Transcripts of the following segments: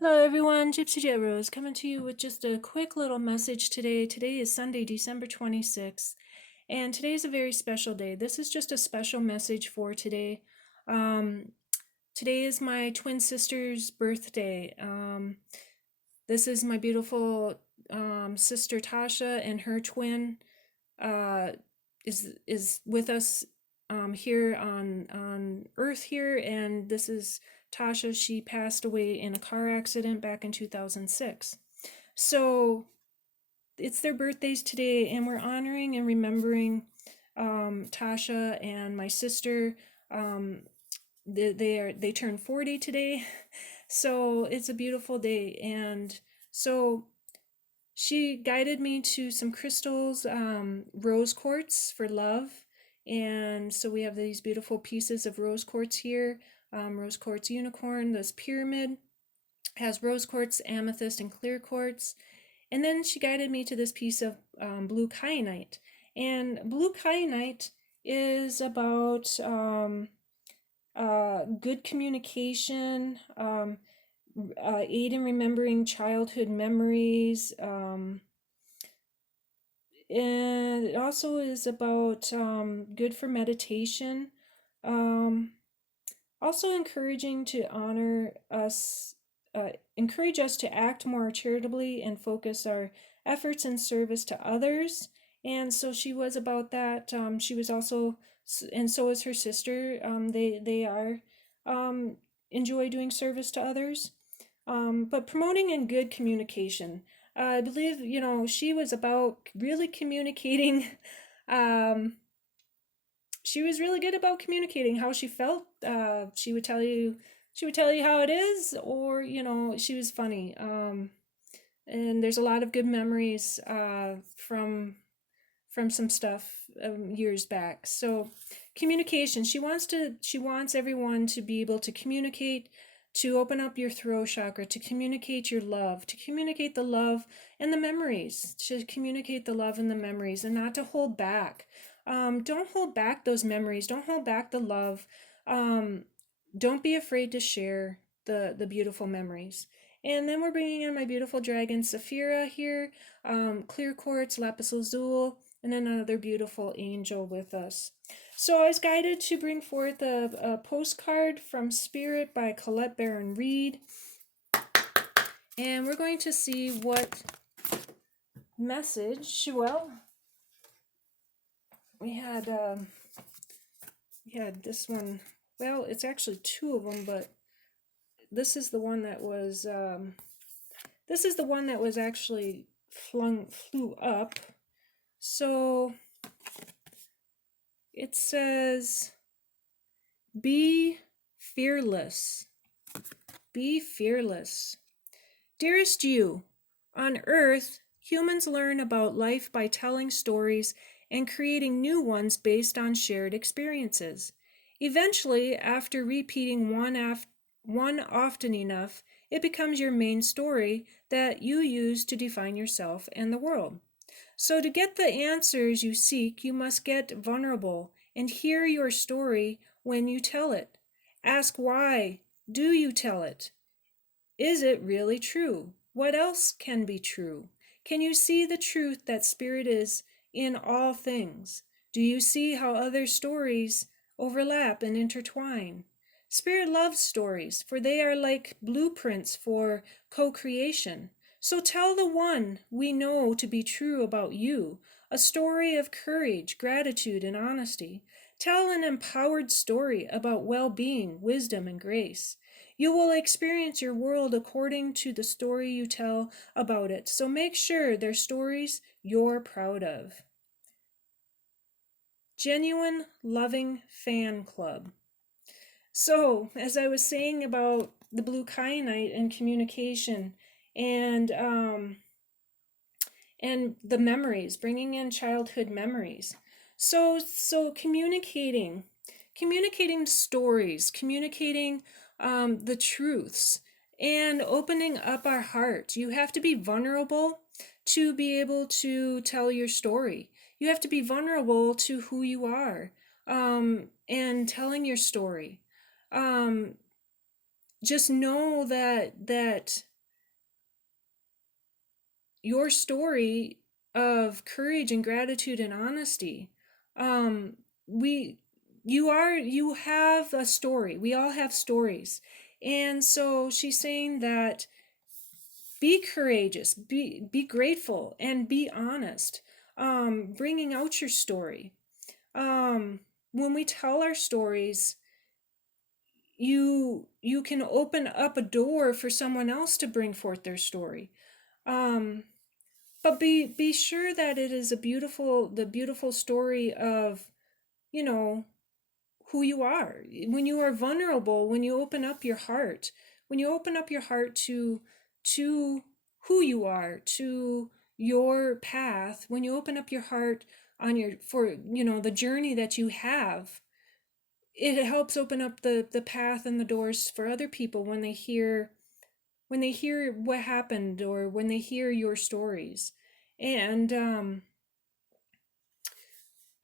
Hello everyone, Gypsy Jet Rose coming to you with just a quick little message today. Today is Sunday, December 26th, and today is a very special day. This is just a special message for today. Um, Today is my twin sister's birthday. This is my beautiful sister Tasha, and her twin uh, is with us here on Earth here, and this is Tasha. She passed away in a car accident back in 2006. So it's their birthdays today, and we're honoring and remembering Tasha and my sister. Um, they turn 40 today, so it's a beautiful day, and so she guided me to some crystals, rose quartz for love. And so we have these beautiful pieces of rose quartz here. Rose quartz unicorn, this pyramid has rose quartz, amethyst, and clear quartz. And then she guided me to this piece of blue kyanite. And blue kyanite is about good communication, aid in remembering childhood memories, and it also is about good for meditation. Um, Also encouraging to honor us, encourage us to act more charitably and focus our efforts in service to others. And so she was about that. She was also, and so is her sister. They are um, enjoy doing service to others, but promoting and good communication. I believe she was about really communicating. Um, she was really good about communicating how she felt. She would tell you how it is, or she was funny. And there's a lot of good memories from some stuff years back. So communication. She wants everyone to be able to communicate, to open up your throat chakra, to communicate your love, to communicate the love and the memories, to communicate the love and the memories, and not to hold back. Don't hold back those memories. Don't hold back the love. Um, don't be afraid to share the beautiful memories. And then we're bringing in my beautiful dragon Saphira here, clear quartz, lapis lazuli, and another beautiful angel with us. So I was guided to bring forth a postcard from Spirit by Colette Baron-Reid. And we're going to see what message, well, we had this one. Well, it's actually two of them, but this is the one that was actually flew up. So it says, be fearless. Be fearless. Dearest you, on Earth, humans learn about life by telling stories and creating new ones based on shared experiences. Eventually, after repeating one often enough, it becomes your main story that you use to define yourself and the world. So, to get the answers you seek, you must get vulnerable and hear your story when you tell it. Ask why do you tell it? Is it really true? What else can be true? Can you see the truth that Spirit is in all things? Do you see how other stories overlap and intertwine? Spirit loves stories, for they are like blueprints for co creation. So tell the one we know to be true about you a story of courage, gratitude, and honesty. Tell an empowered story about well being, wisdom, and grace. You will experience your world according to the story you tell about it. So make sure they're stories you're proud of. Genuine Loving Fan Club. So, as I was saying about the blue kyanite and communication, and the memories, bringing in childhood memories. So communicating stories, communicating the truths, and opening up our heart. You have to be vulnerable to be able to tell your story. You have to be vulnerable to who you are, and telling your story. Um, just know that your story of courage and gratitude and honesty. Um, we, you have a story. We all have stories. And so she's saying that be courageous, be grateful, and be honest. Bringing out your story. When we tell our stories, you can open up a door for someone else to bring forth their story. Um, but be sure that it is the beautiful story of, you know, who you are. When you are vulnerable, when you open up your heart, when you open up your heart to who you are, to your path, when you open up your heart on your for the journey that you have, it helps open up the path and the doors for other people when they hear what happened or when they hear your stories. And um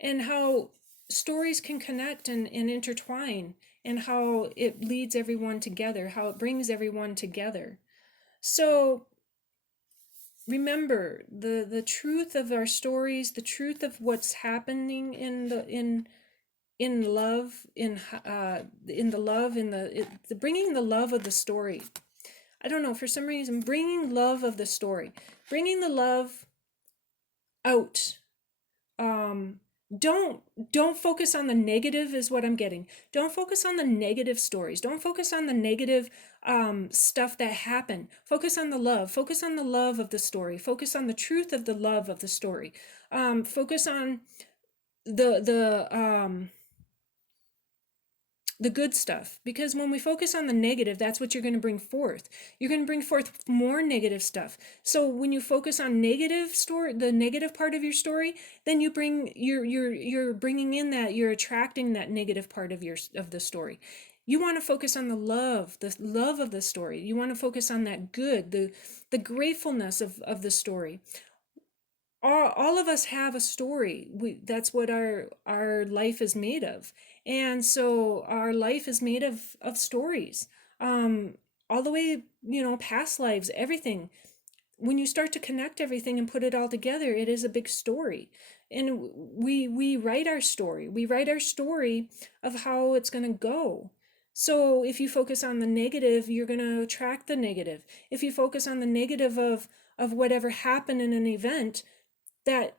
and how stories can connect and intertwine, and how it leads everyone together, how it brings everyone together. So remember the truth of our stories, the truth of what's happening in love, in the love, the bringing the love of the story. I don't know, for some reason, bringing love of the story, bringing the love out. um don't don't focus on the negative is what I'm getting. Don't focus on the negative stories, don't focus on the negative stuff that happened. Focus on the love, focus on the love of the story, focus on the truth of the love of the story. Focus on the the good stuff, because when we focus on the negative, that's what you're going to bring forth. You're going to bring forth more negative stuff. So when you focus on negative story, the negative part of your story, then you're bringing in that, you're attracting that negative part of the story. You want to focus on the love of the story. You want to focus on that good, the gratefulness of the story. All of us have a story. That's what our life is made of. And so our life is made of stories. um all the way, past lives, everything. When you start to connect everything and put it all together, it is a big story. And we write our story. We write our story of how it's going to go. So if you focus on the negative, you're going to attract the negative. If you focus on the negative of whatever happened in an event, that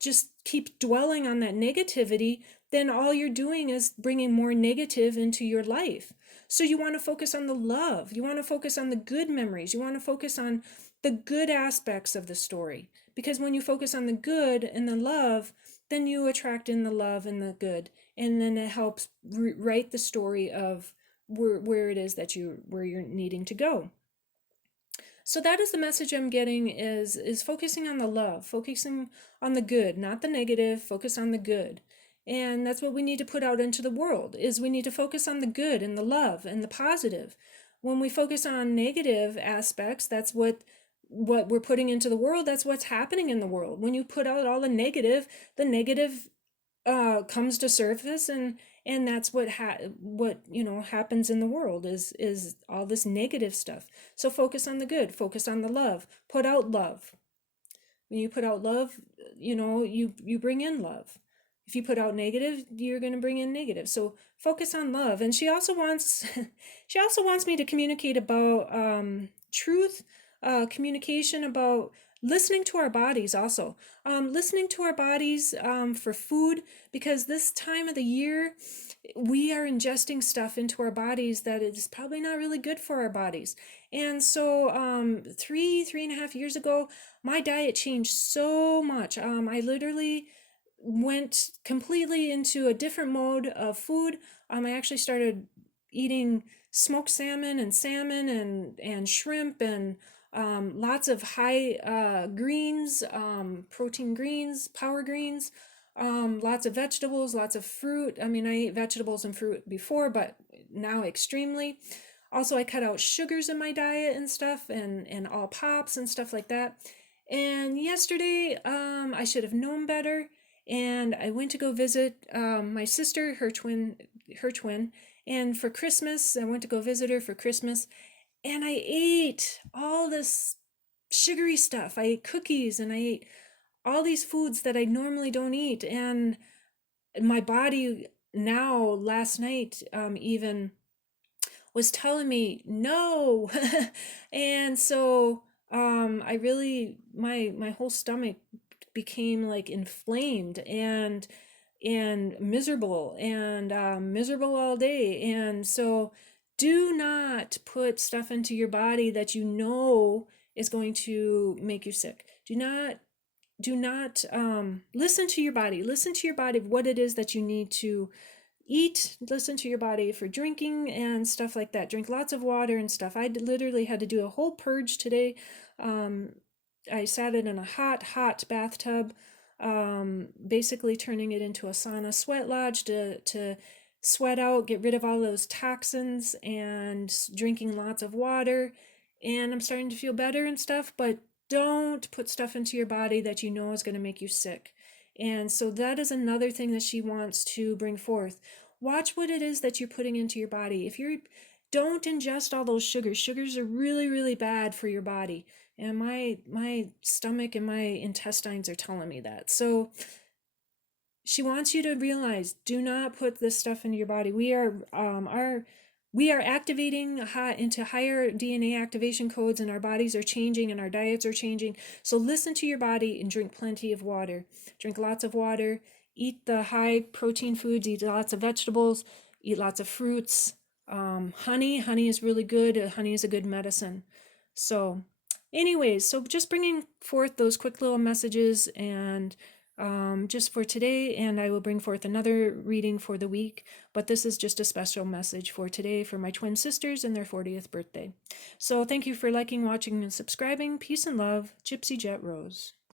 just keeps dwelling on that negativity, then all you're doing is bringing more negative into your life. So you want to focus on the love. You want to focus on the good memories. You want to focus on the good aspects of the story. Because when you focus on the good and the love, then you attract in the love and the good. And then it helps write the story of where it is that where you're needing to go. So that is the message I'm getting, is focusing on the love, focusing on the good, not the negative. Focus on the good. And that's what we need to put out into the world, is we need to focus on the good and the love and the positive. When we focus on negative aspects, that's what we're putting into the world. That's what's happening in the world. When you put out all the negative comes to surface, and that's what happens in the world, is all this negative stuff. So focus on the good, focus on the love, put out love. When you put out love, you bring in love. If you put out negative, you're going to bring in negative. So focus on love. And she also wants she also wants me to communicate about truth, communication about listening to our bodies also. Listening to our bodies for food, because this time of the year we are ingesting stuff into our bodies that is probably not really good for our bodies. And so 3.5 years ago, my diet changed so much. I literally went completely into a different mode of food. I actually started eating smoked salmon and shrimp, and lots of high greens, protein greens, power greens, lots of vegetables, lots of fruit. I mean, I ate vegetables and fruit before, but now extremely. Also, I cut out sugars in my diet and stuff, and all pops and stuff like that. And yesterday, I should have known better, and I went to go visit my sister, her twin, and for Christmas, I went to go visit her for Christmas, and I ate all this sugary stuff. I ate cookies and I ate all these foods that I normally don't eat. And my body now, last night, even was telling me no. And so I really, my whole stomach became like inflamed and miserable all day. And so do not put stuff into your body that you know is going to make you sick. Do not listen to your body. Listen to your body, what it is that you need to eat. Listen to your body for drinking and stuff like that. Drink lots of water and stuff. I literally had to do a whole purge today. um, I sat in a hot bathtub, basically turning it into a sauna sweat lodge to sweat out, get rid of all those toxins, and drinking lots of water. And I'm starting to feel better and stuff, but don't put stuff into your body that you know is going to make you sick. And so that is another thing that she wants to bring forth. Watch what it is that you're putting into your body. If you're Don't ingest all those sugars. Sugars are really, really bad for your body. And my stomach and my intestines are telling me that. So she wants you to realize, do not put this stuff into your body. We are activating into higher DNA activation codes, and our bodies are changing and our diets are changing. So listen to your body and drink plenty of water. Drink lots of water. Eat the high protein foods. Eat lots of vegetables. Eat lots of fruits. Honey is really good. Honey is a good medicine. So anyways, so just bringing forth those quick little messages and just for today, and I will bring forth another reading for the week, but this is just a special message for today for my twin sisters and their 40th birthday. So thank you for liking, watching, and subscribing. Peace and love, Gypsy Jet Rose.